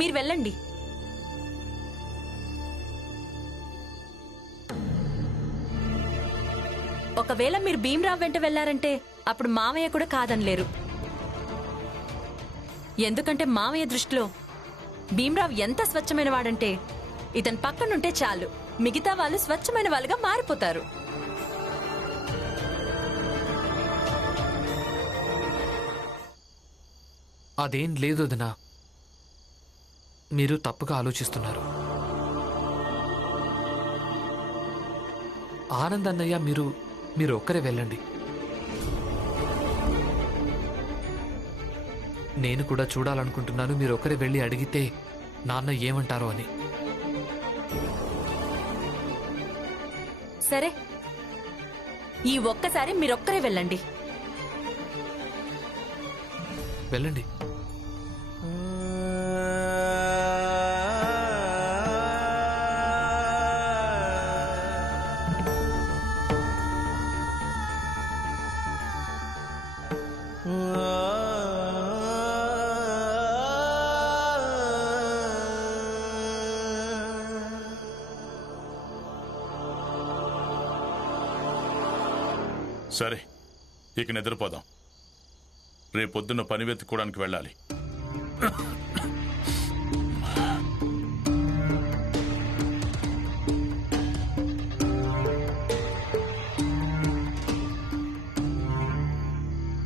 మీరు వెళ్ళండి. ఒకవేళ మీరు భీమరావు వెంట వెళ్లారంటే అప్పుడు మామయ్య కూడా కాదనలేరు. ఎందుకంటే మామయ్య దృష్టిలో భీమరావు ఎంత స్వచ్ఛమైన వాడంటే ఇతని పక్కనుంటే చాలు మిగతా వాళ్ళు స్వచ్ఛమైన వాళ్ళుగా మారిపోతారు. అదేం లేదు వదినా, మీరు తప్పుగా ఆలోచిస్తున్నారు. ఆనంద్ అన్నయ్య మీరు ఒక్కరే వెళ్ళండి. నేను కూడా చూడాలనుకుంటున్నాను మీరు ఒక్కరే వెళ్ళి అడిగితే నాన్న ఏమంటారో అని. సరే, ఈ ఒక్కసారి మీరొక్కరే వెళ్ళండి. వెళ్ళండి. సరే, ఇక నిద్రపోదాం. రేపొద్దున్న పని వెతుక్కోవడానికి వెళ్ళాలి.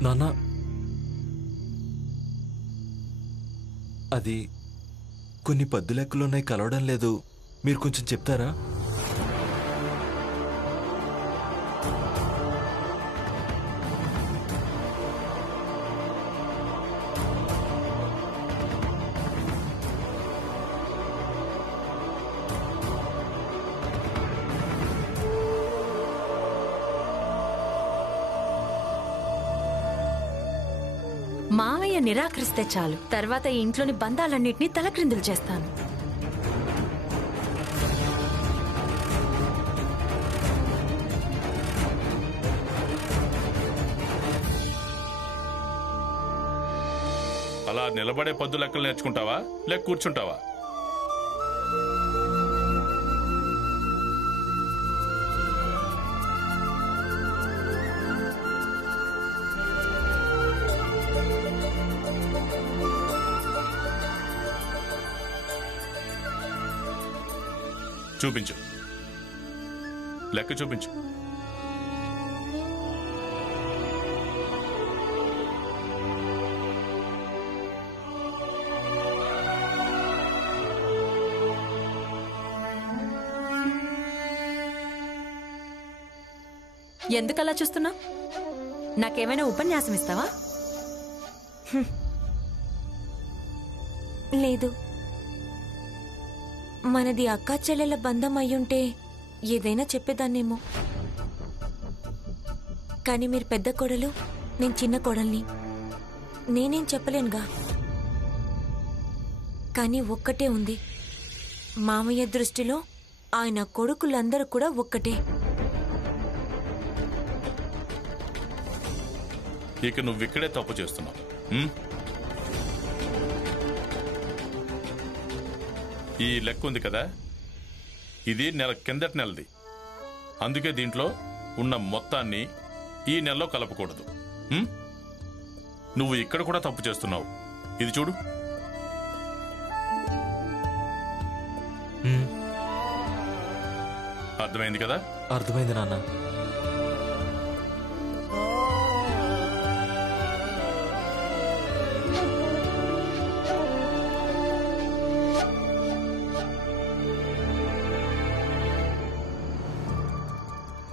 నాన్న, అది కొన్ని పద్దు లెక్కలున్నాయి, కలవడం లేదు. మీరు కొంచెం చెప్తారా? మామయ్య నిరాకరిస్తే చాలు, తర్వాత ఈ ఇంట్లోని బంధాలన్నింటినీ తలక్రిందులు చేస్తాను. అలా నిలబడే పద్దు లెక్కలు నేర్చుకుంటావా లేక కూర్చుంటావా? చూపించు, లెక్క చూపించు. ఎందుకలా చూస్తున్నా? నాకేమైనా ఉపన్యాసం ఇస్తావా? లేదు, మనది అక్కా చెల్లెల బంధం అయ్యుంటే ఏదైనా చెప్పేదాన్నేమో. కానీ మీరు పెద్ద కోడలు, నేను చిన్న కోడల్ని, నేనేం చెప్పలేనుగా. కానీ ఒక్కటే ఉంది, మామయ్య దృష్టిలో ఆయన కొడుకులందరూ కూడా ఒక్కటే. ఇక నువ్విక్కడే తప్పు చేస్తున్నావు. ఈ లెక్క ఉంది కదా, ఇది నెల కిందటి నెలది. అందుకే దీంట్లో ఉన్న మొత్తాన్ని ఈ నెలలో కలపకూడదు. నువ్వు ఇక్కడ కూడా తప్పు చేస్తున్నావు. ఇది చూడు. అర్థమైంది కదా? అర్థమైంది నాన్న.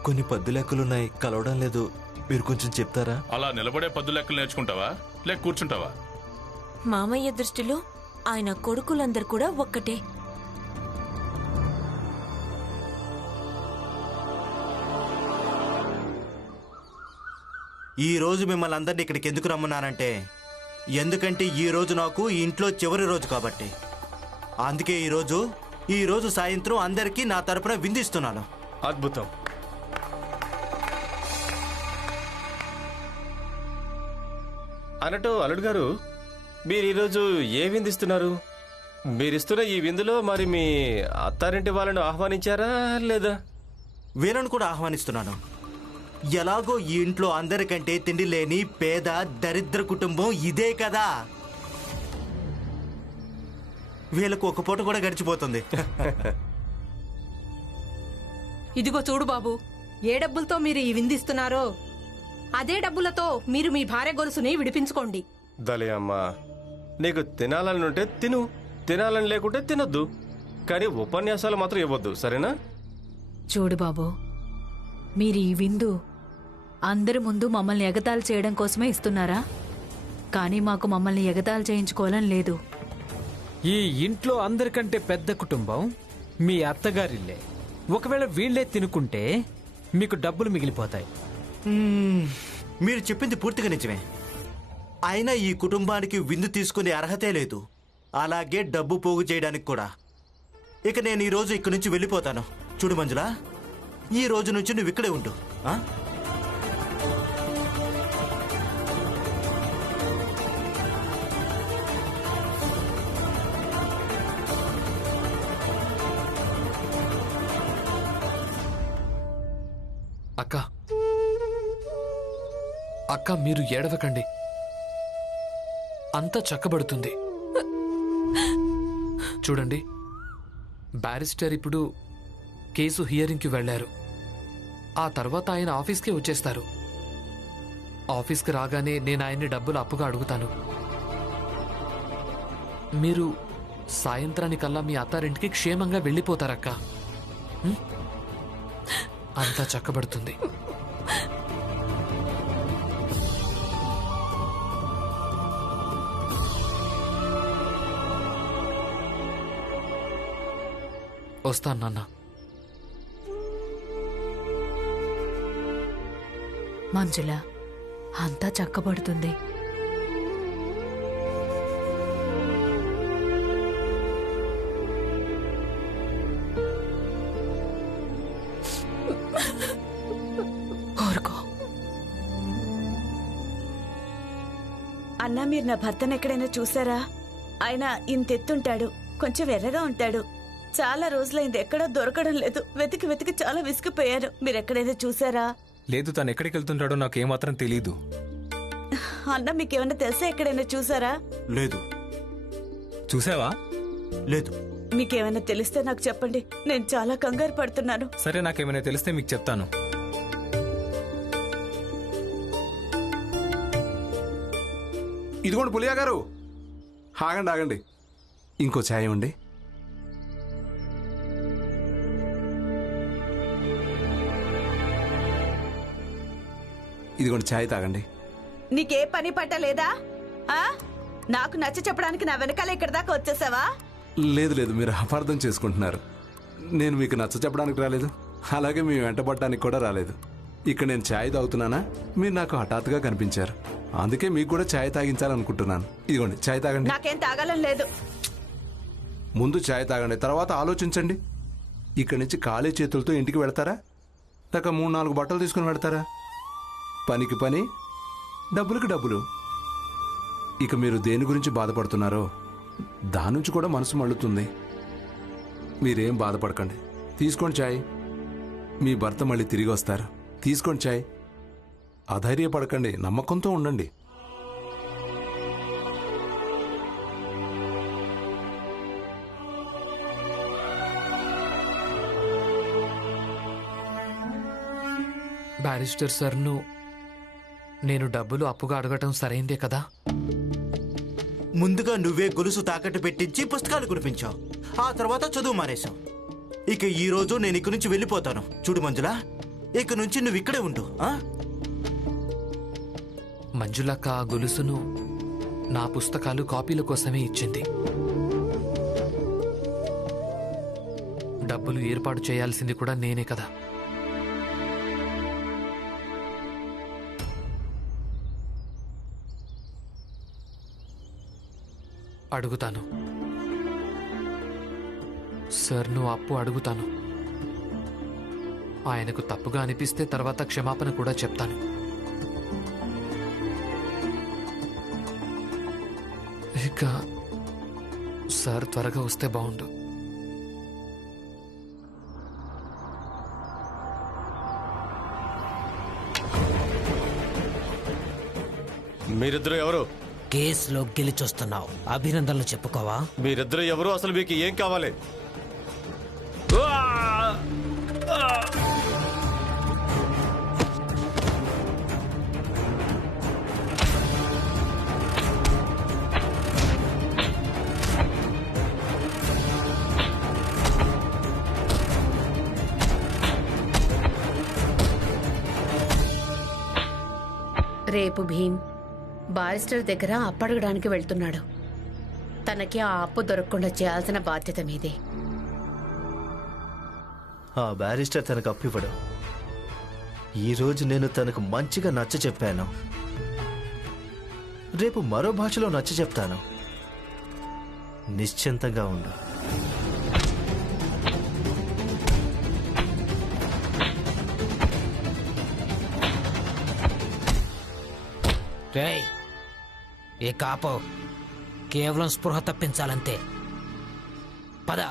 కొన్ని పద్దు లెక్కలున్నాయి, కలవడం లేదు. మీరు కొంచెం చెప్తారా? అలా నిలబడే పద్దు లెక్కలు నేర్చుకుంటావా లేక కూర్చుంటావా? మామయ్య దృష్టిలో ఆయన కొడుకులందరూ కూడా ఒక్కటే. ఈ రోజు మిమ్మల్ని అందరినీ ఇక్కడికి ఎందుకు రమ్మన్నానంటే, ఎందుకంటే ఈ రోజు నాకు ఈ ఇంట్లో చివరి రోజు కాబట్టి. అందుకే ఈ రోజు సాయంత్రం అందరికీ నా తరపున విందిస్తున్నాను. అద్భుతం. అన్నట్టు అల్లుడు గారు, మీరు ఈరోజు ఏ విందిస్తున్నారు? మీరిస్తున్న ఈ విందులో మరి మీ అత్తారింటి వాళ్ళని ఆహ్వానించారా లేదా? వీళ్ళను కూడా ఆహ్వానిస్తున్నాను. ఎలాగో ఈ ఇంట్లో అందరికంటే తిండి లేని పేద దరిద్ర కుటుంబం ఇదే కదా. వీళ్ళకు ఒక పూట కూడా గడిచిపోతుంది. ఇదిగో చూడు బాబు, ఏ డబ్బులతో మీరు ఈ విందిస్తున్నారో అదే డబ్బులతో మీరు మీ భార్య గొలుసుని విడిపించుకోండి. దలే అమ్మా, నీకు తినాలని ఉంటే తిను, తినాలని లేకుంటే తినొద్దు, కానీ ఉపన్యాసాలు మాత్రం ఇవ్వద్దు, సరేనా? చూడు బాబు, మీరు ఈ విందు అందరి ముందు మమ్మల్ని ఎగతాళి చేయడం కోసమే ఇస్తున్నారా? కానీ మాకు మమ్మల్ని ఎగతాళి చేయించుకోవాలని లేదు. ఈ ఇంట్లో అందరికంటే పెద్ద కుటుంబం మీ అత్తగారిల్లే. ఒకవేళ వీళ్లే తినుకుంటే మీకు డబ్బులు మిగిలిపోతాయి. మీరు చెప్పింది పూర్తిగా నిజమే. అయినా ఈ కుటుంబానికి విందు తీసుకునే అర్హతే లేదు, అలాగే డబ్బు పోగు చేయడానికి కూడా. ఇక నేను ఈ రోజు ఇక్కడి నుంచి వెళ్ళిపోతాను. చూడు మంజుల, ఈ రోజు నుంచి నువ్వు ఇక్కడే ఉండు. ఆ? అక్క అక్క, మీరు ఏడవకండి, అంతా చక్కబడుతుంది. చూడండి, బ్యారిస్టర్ ఇప్పుడు కేసు హియరింగ్కి వెళ్లారు. ఆ తర్వాత ఆయన ఆఫీస్కి వచ్చేస్తారు. ఆఫీస్కి రాగానే నేను ఆయన్ని డబ్బులు అప్పుగా అడుగుతాను. మీరు సాయంత్రానికల్లా మీ అత్తారింటికి క్షేమంగా వెళ్ళిపోతారక్క. అంతా చక్కబడుతుంది. వస్తాను నాన్న. మంజుల, అంతా చక్కబడుతుంది. ఊరుకో. అన్నా, మీరు నా భర్తను ఎక్కడైనా చూసారా? ఆయన ఇంతెత్తుంటాడు, కొంచెం ఎర్రగా ఉంటాడు. చాలా రోజులైంది, ఎక్కడా దొరకడం లేదు. వెతికి వెతికి చాలా విసిగిపోయాను. మీరు ఎక్కడైనా చూసారా? లేదు, తను ఎక్కడికి వెళ్తుంటాడో నాకు ఏమాత్రం తెలీదు. అన్న, మీకేమన్నా తెలుసా? ఎక్కడైనా చూసారా? లేదు. చూసావా? లేదు. మీకేమైనా తెలిస్తే నాకు చెప్పండి, నేను చాలా కంగారు పడుతున్నాను. సరే, నాకేమైనా తెలిస్తే మీకు చెప్తాను. ఇదిగోండి పులియా గారు, ఆగండి ఆగండి, ఇంకో ఛాయ్ ఇవ్వండి. ఇదిగోండి ఛాయ్ తాగండి. నీకే పని పట్టలేదా? నాకు నచ్చ చెప్పడానికి నా వెనకాల ఇక్కడ దాకా వచ్చేసావా? లేదు లేదు, మీరు అపార్థం చేసుకుంటున్నారు. నేను మీకు నచ్చ చెప్పడానికి రాలేదు, అలాగే మీ వెంటబడటానికి కూడా రాలేదు. ఇక్కడ నేను ఛాయ్ తాగుతున్నానా, మీరు నాకు హఠాత్తుగా కనిపించారు, అందుకే మీకు కూడా ఛాయ్ తాగించాలనుకుంటున్నాను. ఇదిగోండి ఛాయ్ తాగండి. నాకేం తాగాలని లేదు. ముందు ఛాయ్ తాగండి, తర్వాత ఆలోచించండి. ఇక్కడి నుంచి ఖాళీ చేతులతో ఇంటికి వెళ్తారా, లేక 3-4 బట్టలు తీసుకుని వెళ్తారా? పనికి పని, డబ్బులకి డబ్బులు. ఇక మీరు దేని గురించి బాధపడుతున్నారో దాని నుంచి కూడా మనసు మళ్ళుతుంది. మీరేం బాధపడకండి, తీసుకోండి ఛాయ్. మీ భర్త మళ్ళీ తిరిగి వస్తారు, తీసుకోండి ఛాయ్. అధైర్యపడకండి, నమ్మకంతో ఉండండి. బ్యారిస్టర్ సార్ను నేను డబ్బులు అప్పుగా అడగటం సరైందే కదా? ముందుగా నువ్వే గొలుసు తాకట్టు పెట్టించి పుస్తకాలు కురిపించావు, ఆ తర్వాత చదువు మానేశావు. ఇక ఈ రోజు నేను ఇక్కడి నుంచి వెళ్ళిపోతాను. చూడు మంజుల, ఇక నుంచి నువ్వు ఇక్కడే ఉండు. మంజులక్క ఆ గొలుసును నా పుస్తకాలు కాపీల కోసమే ఇచ్చింది. డబ్బులు ఏర్పాటు చేయాల్సింది కూడా నేనే కదా. అడుగుతాను సార్ను, అప్పు అడుగుతాను. ఆయనకు తప్పుగా అనిపిస్తే తర్వాత క్షమాపణ కూడా చెప్తాను. ఇక సార్ త్వరగా వస్తే బాగుండు. మీరిద్దరు ఎవరు? కేసులో గెలిచొస్తున్నావు, అభినందనలు చెప్పుకోవా? మీరిద్దరు ఎవరు? అసలు మీకు ఏం కావాలి? రేపు భీమ్ బారిస్టర్ దగ్గర అప్పడగడానికి వెళ్తున్నాడు. తనకి ఆ అప్పు దొరకకుండా చేయాల్సిన బాధ్యత మీదే. ఆ బ్యారిస్టర్ తనకు అప్పివ్వడు. ఈరోజు నేను తనకు మంచిగా నచ్చ చెప్పాను. రేపు మరో భాషలో నచ్చ చెప్తాను. నిశ్చింతంగా ఉండు. రేయ్, ఏ కాపో, కేవలం స్పృహ తప్పించాలంతే. పద.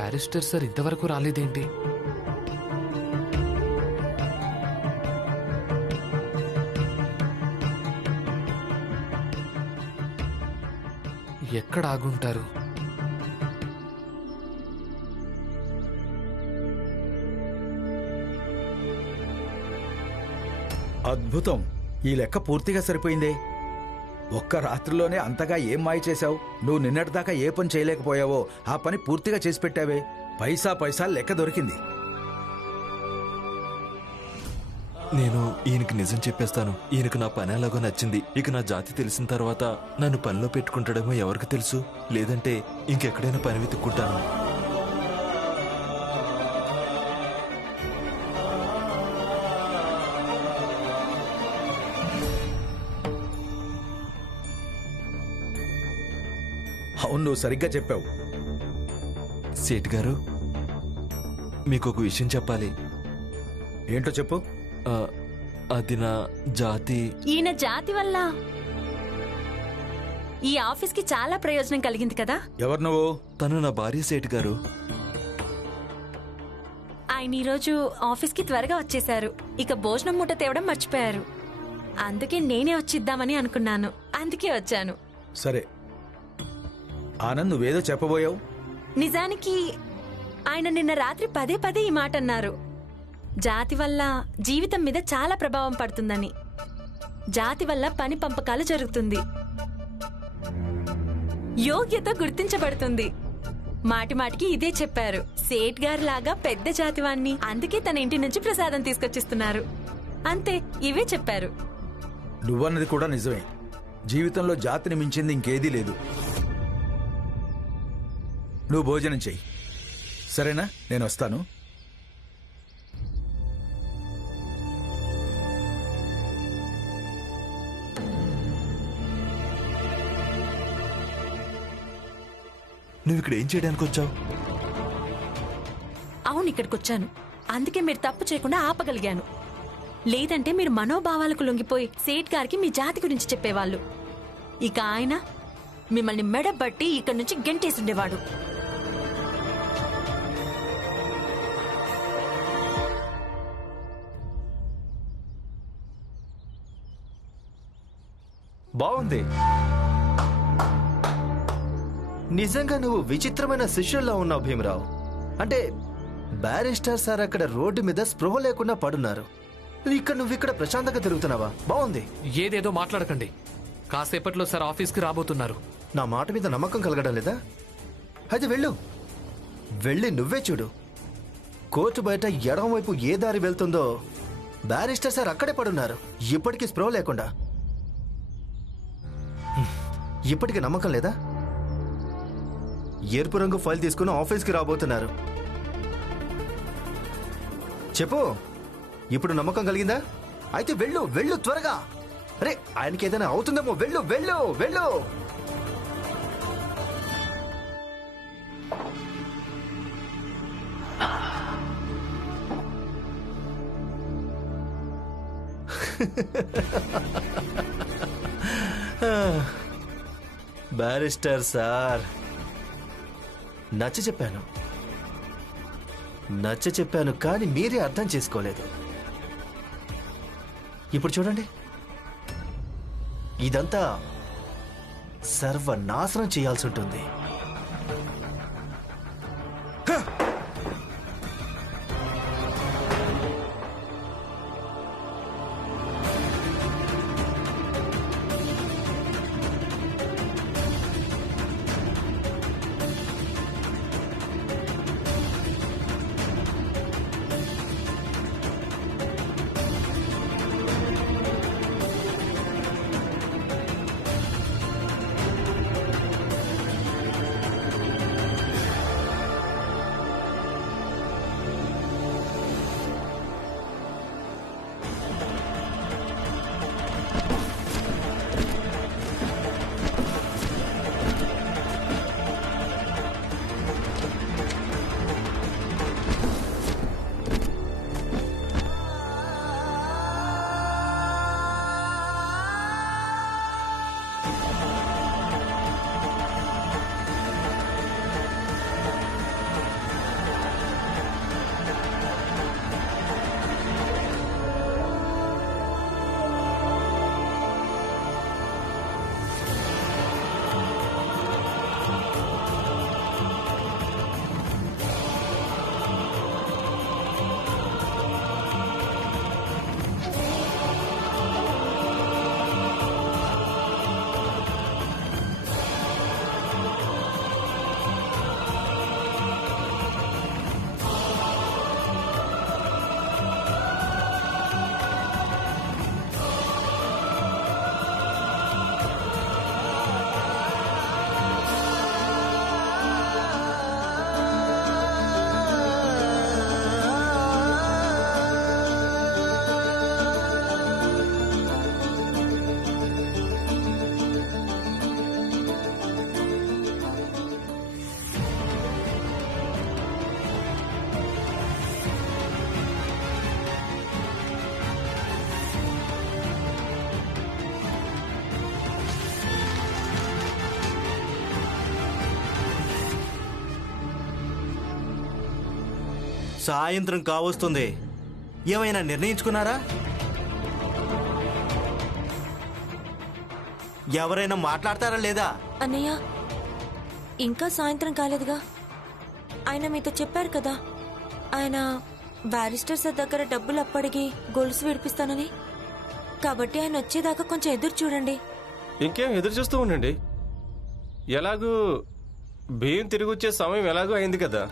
బ్యారిస్టర్ సార్ ఇంతవరకు రాలేదేంటి? ఎక్కడ ఆగుంటారు? అద్భుతం! ఈ లెక్క పూర్తిగా సరిపోయిందే. ఒక్క రాత్రిలోనే అంతగా ఏం మాయ చేశావు? నువ్వు నిన్నటిదాకా ఏ పని చేయలేకపోయావో ఆ పని పూర్తిగా చేసి పెట్టావే. పైసా పైసా లెక్క దొరికింది. నేను ఈయనకి నిజం చెప్పేస్తాను. ఈయనకు నా పని ఎలాగో నచ్చింది. ఇక నా జాతి తెలిసిన తర్వాత నన్ను పనిలో పెట్టుకుంటాడేమో ఎవరికి తెలుసు. లేదంటే ఇంకెక్కడైనా పని వెతుక్కుంటాను. అవును, నువ్వు సరిగ్గా చెప్పావు. సేట్ గారు, మీకు ఒక విషయం చెప్పాలి. ఏంటో చెప్పు. అది నా జాతి. ఈయన జాతి వల్ల ఈ ఆఫీస్ కి చాలా ప్రయోజనం కలిగింది కదా. ఎవరు నువ్వు? తను నా భార్య సేట్ గారు. ఆయన ఈరోజు ఆఫీస్ కి త్వరగా వచ్చేశారు. ఇక భోజనం మూట తేవడం మర్చిపోయారు. అందుకే నేనే వచ్చిద్దామని అనుకున్నాను. అందుకే వచ్చాను. సరే ఆనంద్, నువ్వేదో చెప్పబోయావు. నిజానికి ఆయన నిన్న రాత్రి పదే పదే ఈ మాట అన్నారు. జాతి వల్ల జీవితం మీద చాలా ప్రభావం పడుతుందని. జాతి వల్ల పని పంపకాలు జరుగుతుంది, యోగ్యత గుర్తించబడుతుంది. మాటి మాటికి ఇదే చెప్పారు. సేట్ గారి లాగా పెద్ద జాతివాన్ని, అందుకే తన ఇంటి నుంచి ప్రసాదం తీసుకొచ్చిస్తున్నారు. అంతే, ఇవే చెప్పారు. నువ్వన్నది కూడా నిజమే. జీవితంలో జాతిని మించింది ఇంకేదీ లేదు. నువ్వు భోజనం చెయ్యి, సరేనా? నేను వస్తాను. నువ్వు ఇక్కడ ఏం చేయడానికి వచ్చావు? అవును, ఇక్కడికి వచ్చాను. అందుకే మీరు తప్పు చేయకుండా ఆపగలిగాను. లేదంటే మీరు మనోభావాలకు లొంగిపోయి సేట్ గారికి మీ జాతి గురించి చెప్పేవాళ్ళు. ఇక ఆయన మిమ్మల్ని మెడబట్టి ఇక్కడి నుంచి గెంటేసుండేవాడు. బాగుంది. నిజంగా నువ్వు విచిత్రమైన శిష్యుల్లో ఉన్నావు భీమరావు. అంటే బ్యారిస్టర్ సార్ అక్కడ రోడ్డు మీద స్పృహ లేకుండా పడున్నారు. నువ్వు ఇక్కడ ప్రశాంతంగా తిరుగుతున్నావా? బాగుంది. ఏదేదో మాట్లాడకండి. కాసేపట్లో సార్ ఆఫీస్కి రాబోతున్నారు. నా మాట మీద నమ్మకం కలగడం లేదా? అయితే వెళ్ళి నువ్వే చూడు. కోర్టు బయట ఎడమ వైపు ఏ దారి వెళ్తుందో బ్యారిస్టర్ సార్ అక్కడే పడున్నారు, ఇప్పటికీ స్పృహ లేకుండా. ఇప్పటికీ నమ్మకం లేదా? ఎరుపు రంగు ఫైల్ తీసుకుని ఆఫీస్కి రాబోతున్నారు. చెప్పు, ఇప్పుడు నమ్మకం కలిగిందా? అయితే వెళ్ళు త్వరగా. అరే, ఆయనకి ఏదైనా అవుతుందేమో. వెళ్ళు. బ్యారిస్టర్ సార్, నచ్చ చెప్పాను కానీ మీరే అర్థం చేసుకోలేదు. ఇప్పుడు చూడండి, ఇదంతా సర్వనాశనం చేయాల్సి ఉంటుంది. సాయంత్రం కావస్తుంది. ఏమైనా నిర్ణయించుకున్నారా? ఎవరైనా మాట్లాడతారా లేదా? అన్నయ్య, ఇంకా సాయంత్రం కాలేదుగా. ఆయన మీతో చెప్పారు కదా, ఆయన బ్యారిస్టర్ సార్ దగ్గర డబ్బులు అప్పడిగి గొలుసు విడిపిస్తానని. కాబట్టి ఆయన వచ్చేదాకా కొంచెం ఎదురు చూడండి. ఇంకేం ఎదురు చూస్తూ ఉండండి. ఎలాగూ బియ్యం తిరిగి వచ్చే సమయం ఎలాగూ అయింది కదా.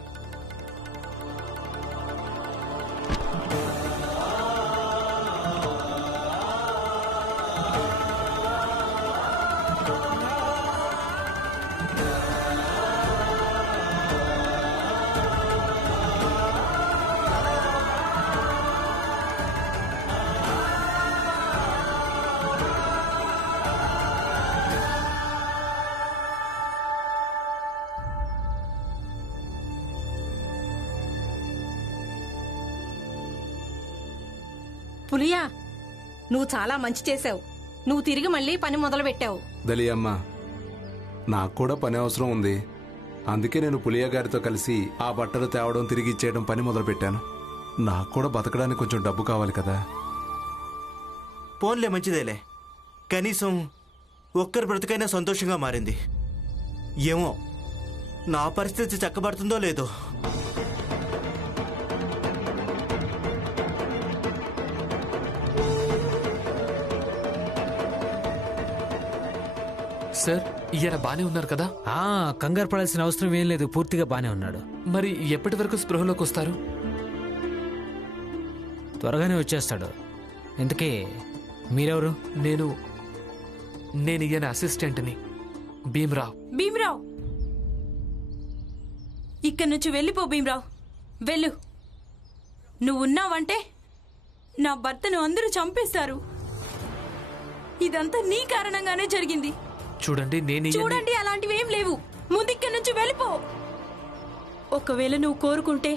పులియా, నువ్వు చాలా మంచి చేశావు. నువ్వు తిరిగి మళ్ళీ పని మొదలు పెట్టావు. దలియమ్మ, నాకు కూడా పని అవసరం ఉంది. అందుకే నేను పులియ గారితో కలిసి ఆ బట్టలు తేవడం, తిరిగి ఇచ్చేయడం పని మొదలుపెట్టాను. నాకు కూడా బతకడానికి కొంచెం డబ్బు కావాలి కదా. పోన్లే, మంచిదేలే. కనీసం ఒక్కరి బ్రతుకైనా సంతోషంగా మారింది. ఏమో నా పరిస్థితి చక్కబడుతుందో లేదో. సార్, ఈయన బానే ఉన్నారు కదా? కంగారు పడాల్సిన అవసరం ఏం లేదు, పూర్తిగా బానే ఉన్నాడు. మరి ఎప్పటి వరకు స్పృహలోకి వస్తారు? త్వరగానే వచ్చేస్తాడు. ఇంతకీ మీరెవరు? నేను ఈయన అసిస్టెంట్ని, భీమ్రావ్. భీమ్రావ్, ఇక్కడి నుంచి వెళ్ళిపో భీమ్రావ్, వెళ్ళు. నువ్వున్నావంటే నా భర్తను అందరూ చంపేస్తారు. ఇదంతా నీ కారణంగానే జరిగింది. చూడండి, అలాంటివేం లేవు. ముందిక్కడి నుంచి వెళ్ళిపో. ఒకవేళ నువ్వు కోరుకుంటే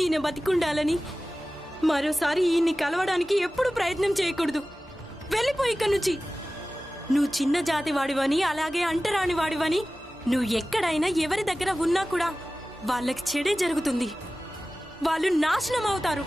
ఈయన బతికుండాలని, మరోసారి ఈయన్ని కలవడానికి ఎప్పుడు ప్రయత్నం చేయకూడదు. వెళ్ళిపోయి ఇక్కడి నుంచి. నువ్వు చిన్న జాతి వాడివని, అలాగే అంటరాని వాడివని, నువ్వు ఎక్కడైనా ఎవరి దగ్గర ఉన్నా కూడా వాళ్ళకి చెడే జరుగుతుంది. వాళ్ళు నాశనం అవుతారు.